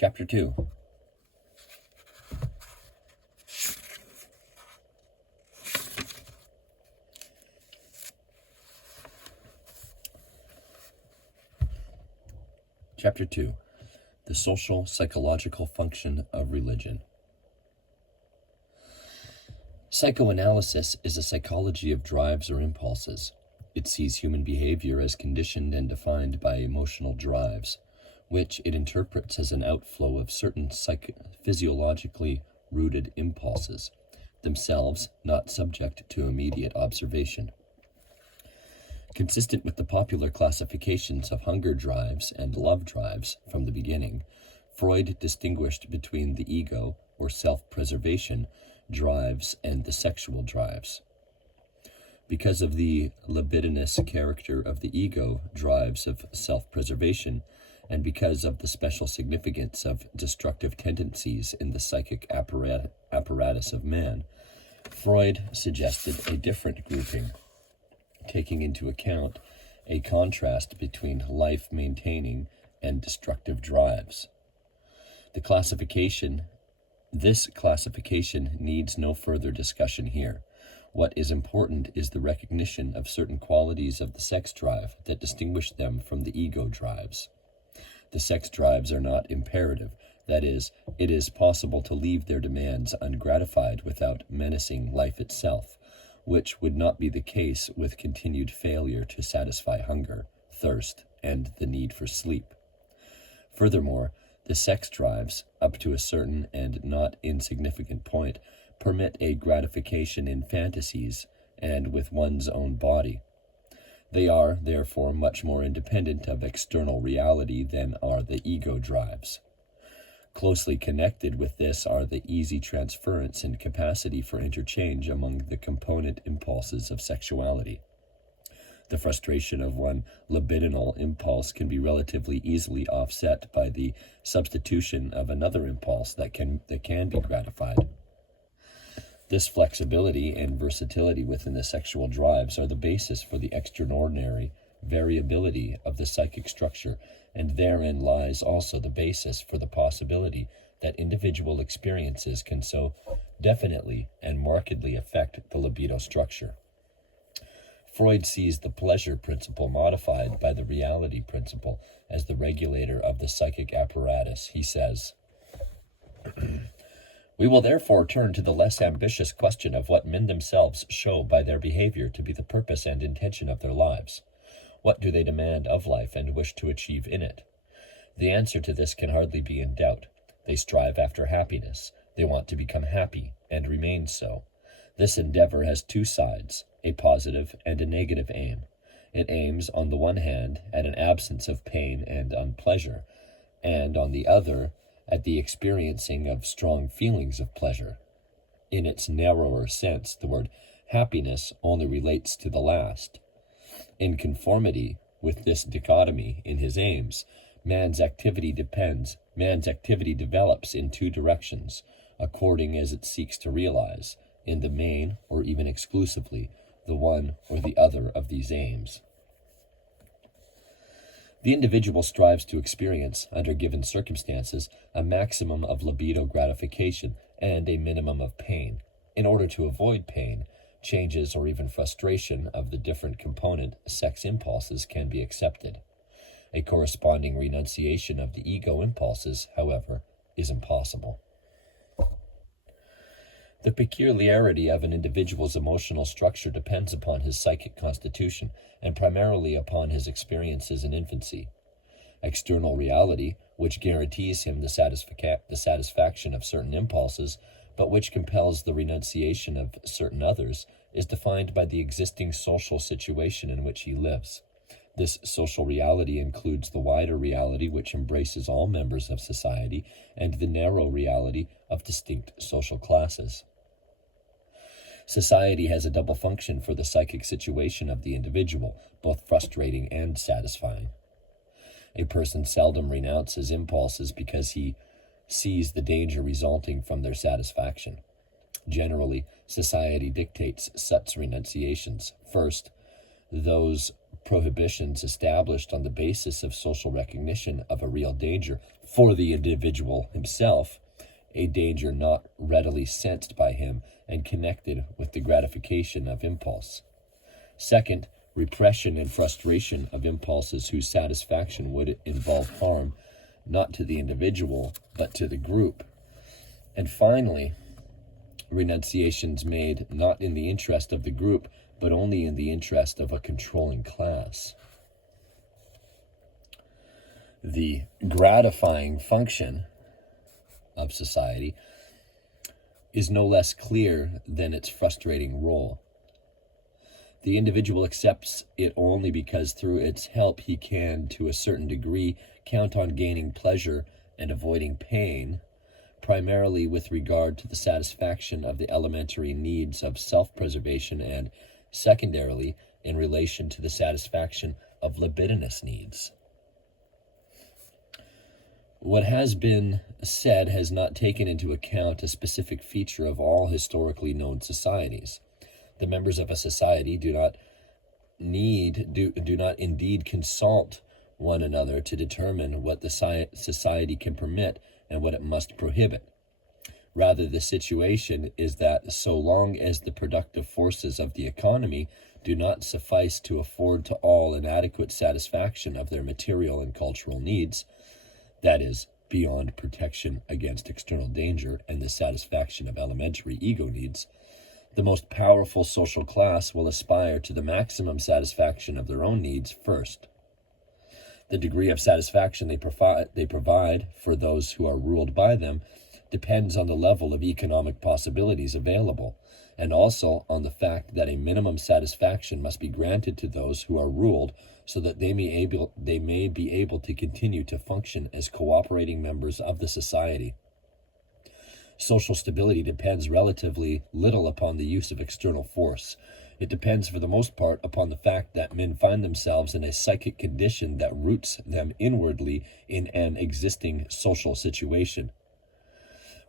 Chapter 2. Chapter 2. The Social Psychological Function of Religion. Psychoanalysis is a psychology of drives or impulses. It sees human behavior as conditioned and defined by emotional drives, which it interprets as an outflow of certain physiologically rooted impulses, themselves not subject to immediate observation. Consistent with the popular classifications of hunger drives and love drives from the beginning, Freud distinguished between the ego, or self-preservation, drives and the sexual drives. Because of the libidinous character of the ego drives of self-preservation, and because of the special significance of destructive tendencies in the psychic apparatus of man, Freud suggested a different grouping, taking into account a contrast between life-maintaining and destructive drives. This classification needs no further discussion here. What is important is the recognition of certain qualities of the sex drive that distinguish them from the ego drives. The sex drives are not imperative, that is, it is possible to leave their demands ungratified without menacing life itself, which would not be the case with continued failure to satisfy hunger, thirst, and the need for sleep. Furthermore, the sex drives, up to a certain and not insignificant point, permit a gratification in fantasies and with one's own body. They are, therefore, much more independent of external reality than are the ego drives. Closely connected with this are the easy transference and capacity for interchange among the component impulses of sexuality. The frustration of one libidinal impulse can be relatively easily offset by the substitution of another impulse that can be gratified. This flexibility and versatility within the sexual drives are the basis for the extraordinary variability of the psychic structure, and therein lies also the basis for the possibility that individual experiences can so definitely and markedly affect the libido structure. Freud sees the pleasure principle modified by the reality principle as the regulator of the psychic apparatus. He says, "We will therefore turn to the less ambitious question of what men themselves show by their behavior to be the purpose and intention of their lives. What do they demand of life and wish to achieve in it? The answer to this can hardly be in doubt. They strive after happiness. They want to become happy and remain so. This endeavor has two sides, a positive and a negative aim. It aims, on the one hand, at an absence of pain and unpleasure, and on the other, at the experiencing of strong feelings of pleasure. In its narrower sense, the word happiness only relates to the last. In conformity with this dichotomy in his aims, man's activity develops in two directions, according as it seeks to realize, in the main or even exclusively, the one or the other of these aims. The individual strives to experience, under given circumstances, a maximum of libido gratification and a minimum of pain. In order to avoid pain, changes or even frustration of the different component sex impulses can be accepted. A corresponding renunciation of the ego impulses, however, is impossible. The peculiarity of an individual's emotional structure depends upon his psychic constitution and primarily upon his experiences in infancy. External reality, which guarantees him the satisfaction of certain impulses, but which compels the renunciation of certain others, is defined by the existing social situation in which he lives. This social reality includes the wider reality which embraces all members of society and the narrow reality of distinct social classes. Society has a double function for the psychic situation of the individual, both frustrating and satisfying. A person seldom renounces impulses because he sees the danger resulting from their satisfaction. Generally, society dictates such renunciations. First, those prohibitions established on the basis of social recognition of a real danger for the individual himself, a danger not readily sensed by him and connected with the gratification of impulse. Second, repression and frustration of impulses whose satisfaction would involve harm not to the individual but to the group. And finally, renunciations made not in the interest of the group but only in the interest of a controlling class. The gratifying function of society is no less clear than its frustrating role. The individual accepts it only because through its help he can, to a certain degree, count on gaining pleasure and avoiding pain, primarily with regard to the satisfaction of the elementary needs of self-preservation and, secondarily, in relation to the satisfaction of libidinous needs. What has been said has not taken into account a specific feature of all historically known societies. The members of a society do not indeed consult one another to determine what the society can permit and what it must prohibit. Rather, the situation is that so long as the productive forces of the economy do not suffice to afford to all an adequate satisfaction of their material and cultural needs, that is, beyond protection against external danger and the satisfaction of elementary ego needs, the most powerful social class will aspire to the maximum satisfaction of their own needs first. The degree of satisfaction they provide for those who are ruled by them depends on the level of economic possibilities available, and also on the fact that a minimum satisfaction must be granted to those who are ruled so that they may be able to continue to function as cooperating members of the society. Social stability depends relatively little upon the use of external force. It depends for the most part upon the fact that men find themselves in a psychic condition that roots them inwardly in an existing social situation.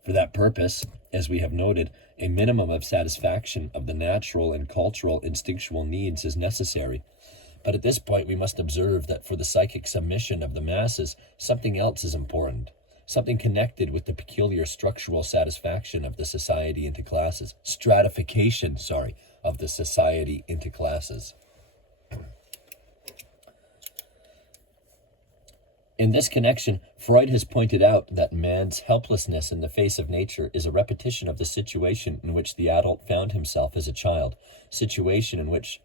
For that purpose, as we have noted, a minimum of satisfaction of the natural and cultural instinctual needs is necessary. But at this point we must observe that for the psychic submission of the masses, something else is important. Something connected with the peculiar structural satisfaction of the society into classes. Stratification of the society into classes. In this connection, Freud has pointed out that man's helplessness in the face of nature is a repetition of the situation in which the adult found himself as a child, situation in which,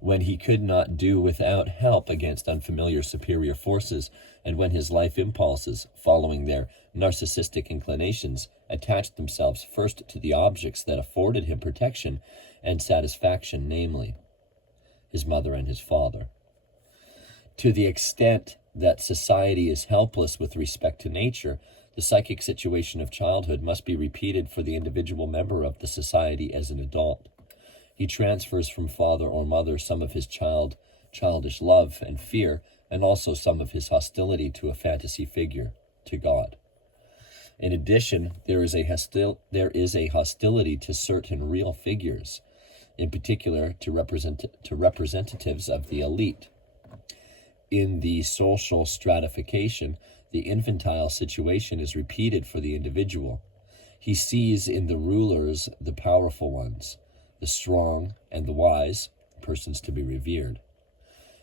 when he could not do without help against unfamiliar superior forces, and when his life impulses, following their narcissistic inclinations, attached themselves first to the objects that afforded him protection and satisfaction, namely, his mother and his father. To the extent that society is helpless with respect to nature, the psychic situation of childhood must be repeated for the individual member of the society as an adult. He transfers from father or mother some of his childish love and fear, and also some of his hostility to a fantasy figure, to God. In addition, there is a hostility to certain real figures, in particular to representatives of the elite. In the social stratification, the infantile situation is repeated for the individual. He sees in the rulers the powerful ones, the strong and the wise, persons to be revered.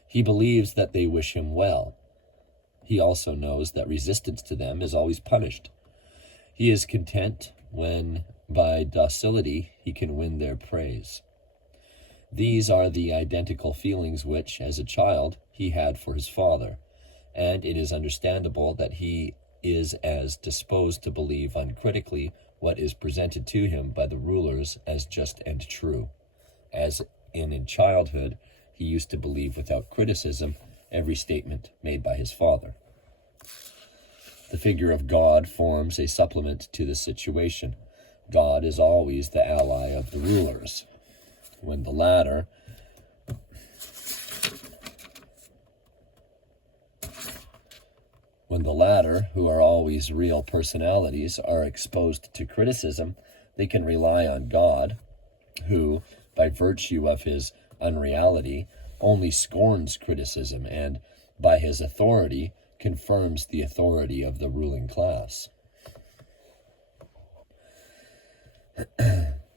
He believes that they wish him well. He also knows that resistance to them is always punished. He is content when, by docility, he can win their praise. These are the identical feelings which, as a child, he had for his father, and it is understandable that he is as disposed to believe uncritically what is presented to him by the rulers as just and true, as in childhood he used to believe without criticism every statement made by his father. The figure of God forms a supplement to the situation. God is always the ally of the rulers. When the latter who are always real personalities, are exposed to criticism, they can rely on God, who, by virtue of his unreality, only scorns criticism and, by his authority, confirms the authority of the ruling class.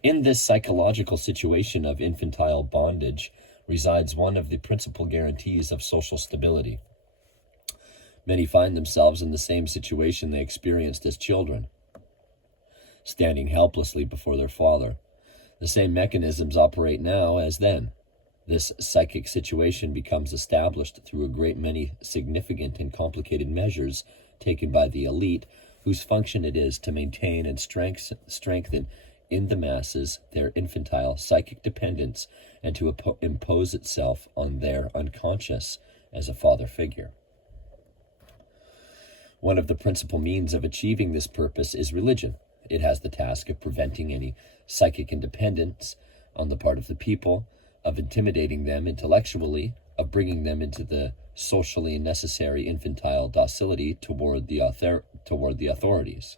In this psychological situation of infantile bondage resides one of the principal guarantees of social stability. Many find themselves in the same situation they experienced as children, standing helplessly before their father. The same mechanisms operate now as then. This psychic situation becomes established through a great many significant and complicated measures taken by the elite, whose function it is to maintain and strengthen in the masses their infantile psychic dependence and to impose itself on their unconscious as a father figure. One of the principal means of achieving this purpose is religion. It has the task of preventing any psychic independence on the part of the people, of intimidating them intellectually, of bringing them into the socially necessary infantile docility toward the authorities.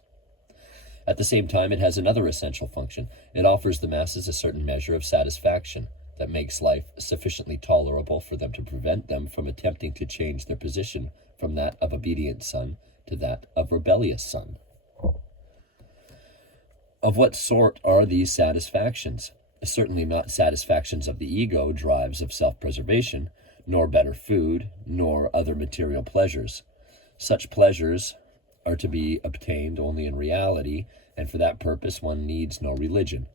At the same time, it has another essential function. It offers the masses a certain measure of satisfaction that makes life sufficiently tolerable for them to prevent them from attempting to change their position from that of obedient son to that of rebellious son. Of what sort are these satisfactions? Certainly not satisfactions of the ego drives of self-preservation, nor better food, nor other material pleasures. Such pleasures are to be obtained only in reality, and for that purpose one needs no religion.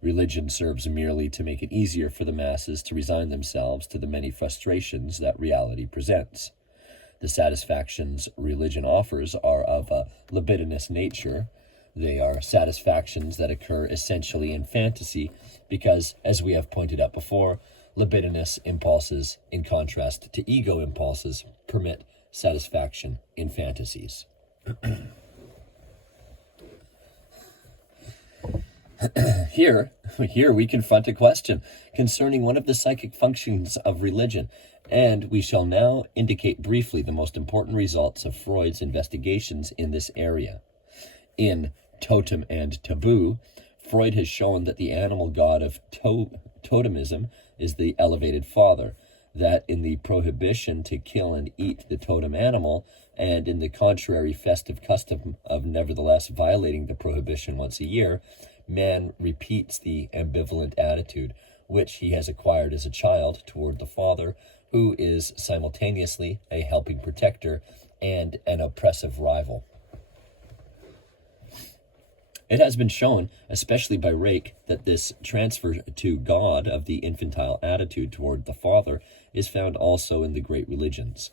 Religion serves merely to make it easier for the masses to resign themselves to the many frustrations that reality presents. The satisfactions religion offers are of a libidinous nature. They are satisfactions that occur essentially in fantasy because, as we have pointed out before, libidinous impulses, in contrast to ego impulses, permit satisfaction in fantasies. Here we confront a question concerning one of the psychic functions of religion, and we shall now indicate briefly the most important results of Freud's investigations in this area. In Totem and Taboo, Freud has shown that the animal god of totemism is the elevated father, that in the prohibition to kill and eat the totem animal, and in the contrary festive custom of nevertheless violating the prohibition once a year, man repeats the ambivalent attitude which he has acquired as a child toward the father, who is simultaneously a helping protector and an oppressive rival. It has been shown, especially by Reich, that this transfer to God of the infantile attitude toward the father is found also in the great religions.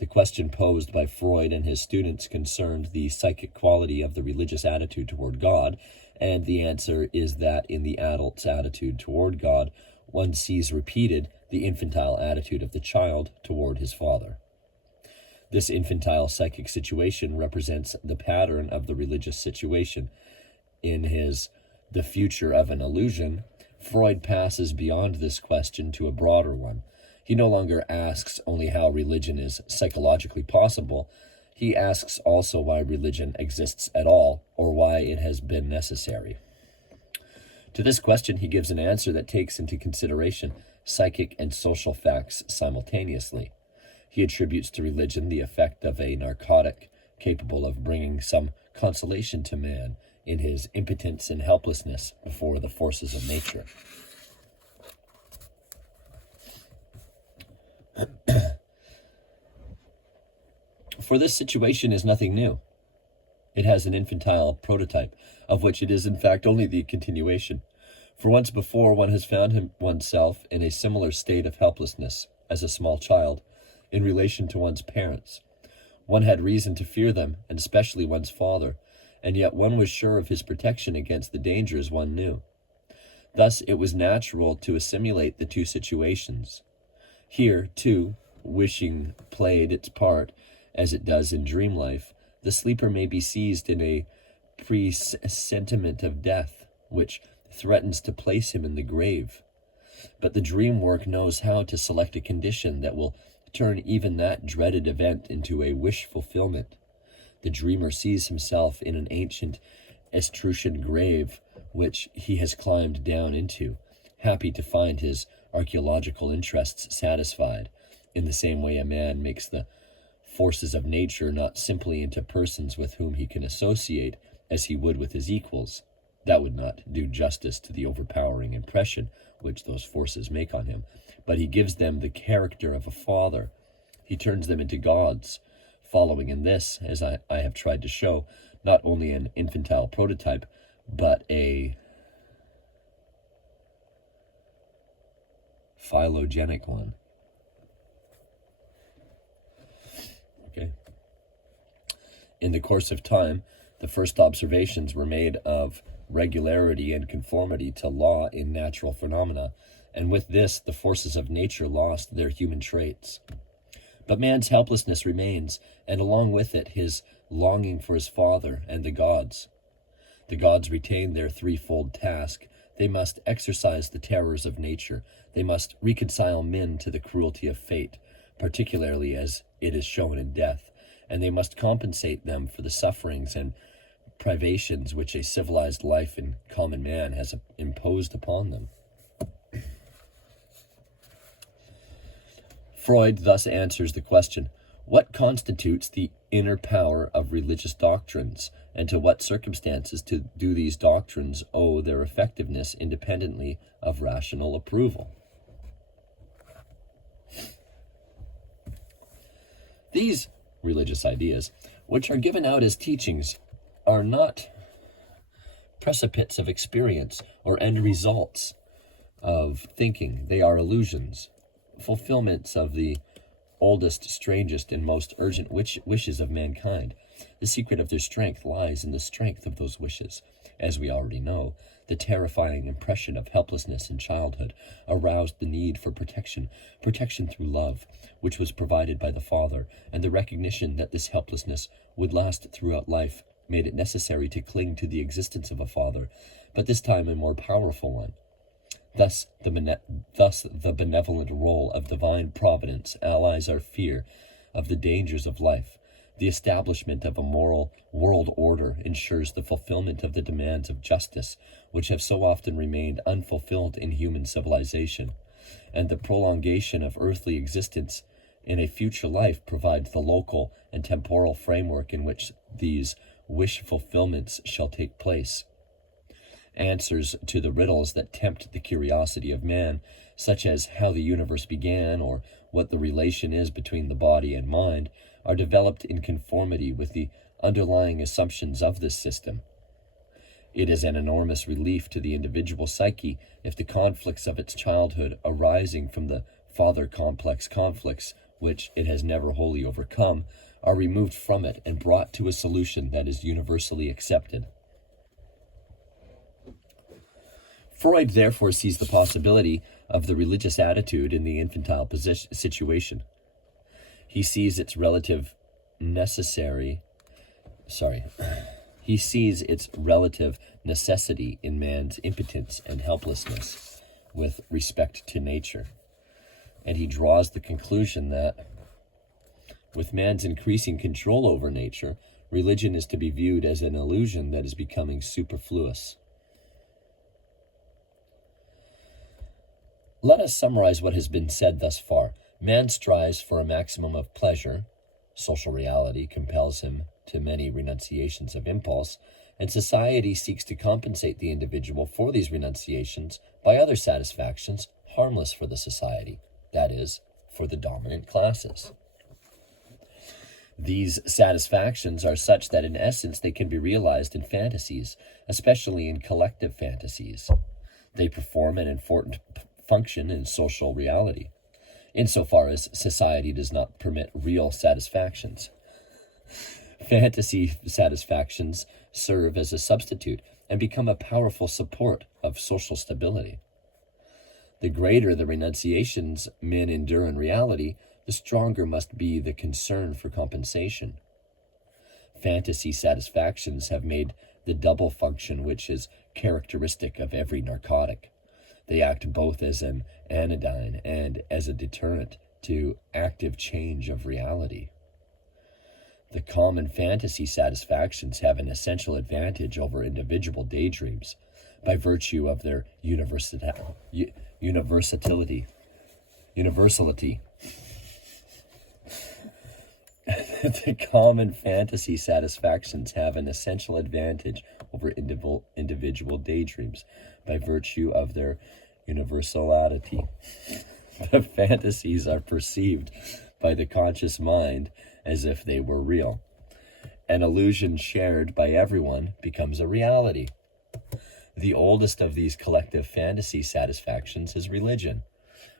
The question posed by Freud and his students concerned the psychic quality of the religious attitude toward God, and the answer is that in the adult's attitude toward God, one sees repeated the infantile attitude of the child toward his father. This infantile psychic situation represents the pattern of the religious situation. In his The Future of an Illusion, Freud passes beyond this question to a broader one. He no longer asks only how religion is psychologically possible. He asks also why religion exists at all, or why it has been necessary. To this question, he gives an answer that takes into consideration psychic and social facts simultaneously. He attributes to religion the effect of a narcotic capable of bringing some consolation to man in his impotence and helplessness before the forces of nature. For this situation is nothing new. It has an infantile prototype, of which it is in fact only the continuation. For once before one has found oneself in a similar state of helplessness as a small child in relation to one's parents. One had reason to fear them, and especially one's father, and yet one was sure of his protection against the dangers one knew. Thus it was natural to assimilate the two situations. Here, too, wishing played its part, as it does in dream life. The sleeper may be seized in a presentiment of death, which threatens to place him in the grave. But the dream work knows how to select a condition that will turn even that dreaded event into a wish fulfillment. The dreamer sees himself in an ancient Etruscan grave which he has climbed down into, happy to find his archaeological interests satisfied, in the same way a man makes the forces of nature not simply into persons with whom he can associate as he would with his equals. That would not do justice to the overpowering impression which those forces make on him, but he gives them the character of a father. He turns them into gods, following in this, as I have tried to show, not only an infantile prototype, but a phylogenic one. Okay. In the course of time, the first observations were made of regularity and conformity to law in natural phenomena, and with this the forces of nature lost their human traits. But man's helplessness remains, and along with it his longing for his father and the gods. The gods retain their threefold task. They must exorcise the terrors of nature. They must reconcile men to the cruelty of fate, particularly as it is shown in death, and they must compensate them for the sufferings and privations which a civilized life in common man has imposed upon them. Freud thus answers the question, what constitutes the inner power of religious doctrines, and to what circumstances do these doctrines owe their effectiveness independently of rational approval? These religious ideas, which are given out as teachings, are not precipits of experience or end results of thinking. They are illusions, fulfillments of the oldest, strangest, and most urgent wishes of mankind. The secret of their strength lies in the strength of those wishes. As we already know, the terrifying impression of helplessness in childhood aroused the need for protection through love, which was provided by the Father, and the recognition that this helplessness would last throughout life made it necessary to cling to the existence of a Father, but this time a more powerful one. Thus the benevolent role of divine providence allies our fear of the dangers of life. The establishment of a moral world order ensures the fulfillment of the demands of justice, which have so often remained unfulfilled in human civilization, and the prolongation of earthly existence in a future life provides the local and temporal framework in which these wish fulfillments shall take place. Answers to the riddles that tempt the curiosity of man, such as how the universe began or what the relation is between the body and mind, are developed in conformity with the underlying assumptions of this system. It is an enormous relief to the individual psyche if the conflicts of its childhood arising from the father-complex conflicts, which it has never wholly overcome, are removed from it and brought to a solution that is universally accepted. Freud therefore sees the possibility of the religious attitude in the infantile situation. He sees its relative necessity in man's impotence and helplessness with respect to nature. And he draws the conclusion that with man's increasing control over nature, religion is to be viewed as an illusion that is becoming superfluous. Let us summarize what has been said thus far. Man strives for a maximum of pleasure. Social reality compels him to many renunciations of impulse, and society seeks to compensate the individual for these renunciations by other satisfactions harmless for the society, that is, for the dominant classes. These satisfactions are such that in essence they can be realized in fantasies, especially in collective fantasies. They perform an important function in social reality, insofar as society does not permit real satisfactions. Fantasy satisfactions serve as a substitute and become a powerful support of social stability. The greater the renunciations men endure in reality, the stronger must be the concern for compensation. Fantasy satisfactions have made the double function which is characteristic of every narcotic. They act both as an anodyne and as a deterrent to active change of reality. The common fantasy satisfactions have an essential advantage over individual daydreams by virtue of their universality. Universality. The common fantasy satisfactions have an essential advantage over individual daydreams by virtue of their universality. The fantasies are perceived by the conscious mind as if they were real. An illusion shared by everyone becomes a reality. The oldest of these collective fantasy satisfactions is religion.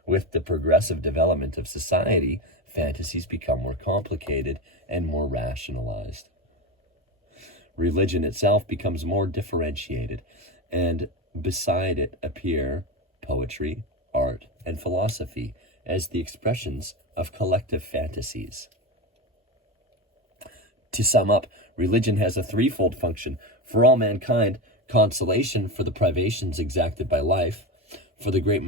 With the progressive development of society, fantasies become more complicated and more rationalized. Religion itself becomes more differentiated, and beside it appear poetry, art, and philosophy as the expressions of collective fantasies. To sum up, religion has a threefold function: for all mankind, consolation for the privations exacted by life; for the great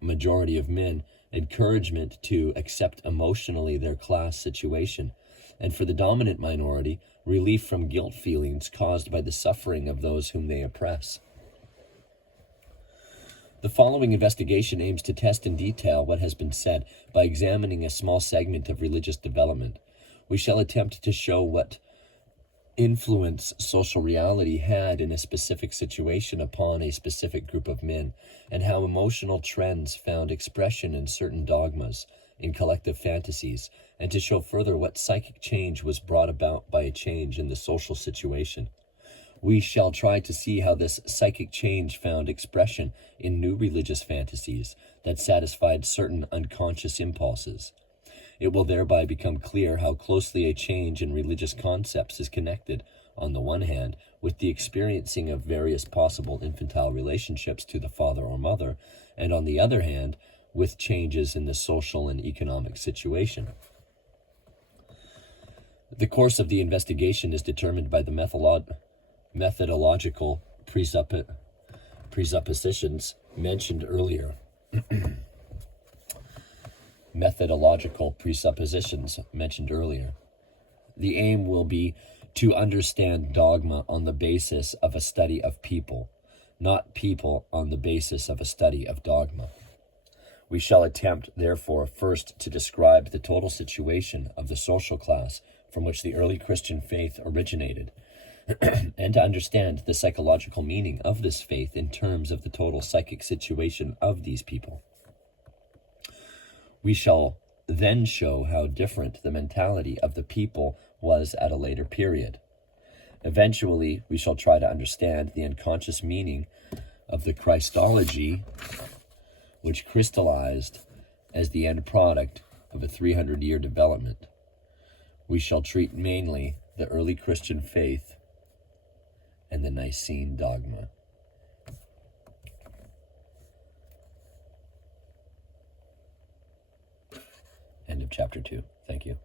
majority of men, encouragement to accept emotionally their class situation; and for the dominant minority, relief from guilt feelings caused by the suffering of those whom they oppress. The following investigation aims to test in detail what has been said by examining a small segment of religious development. We shall attempt to show what influence social reality had in a specific situation upon a specific group of men, and how emotional trends found expression in certain dogmas, in collective fantasies, and to show further what psychic change was brought about by a change in the social situation. We shall try to see how this psychic change found expression in new religious fantasies that satisfied certain unconscious impulses. It will thereby become clear how closely a change in religious concepts is connected, on the one hand, with the experiencing of various possible infantile relationships to the father or mother, and on the other hand, with changes in the social and economic situation. The course of the investigation is determined by the methodological presuppositions mentioned earlier. The aim will be to understand dogma on the basis of a study of people, not people on the basis of a study of dogma. We shall attempt, therefore, first to describe the total situation of the social class from which the early Christian faith originated, and to understand the psychological meaning of this faith in terms of the total psychic situation of these people. We shall then show how different the mentality of the people was at a later period. Eventually, we shall try to understand the unconscious meaning of the Christology, which crystallized as the end product of a 300-year development. We shall treat mainly the early Christian faith and the Nicene dogma. End of chapter 2. Thank you.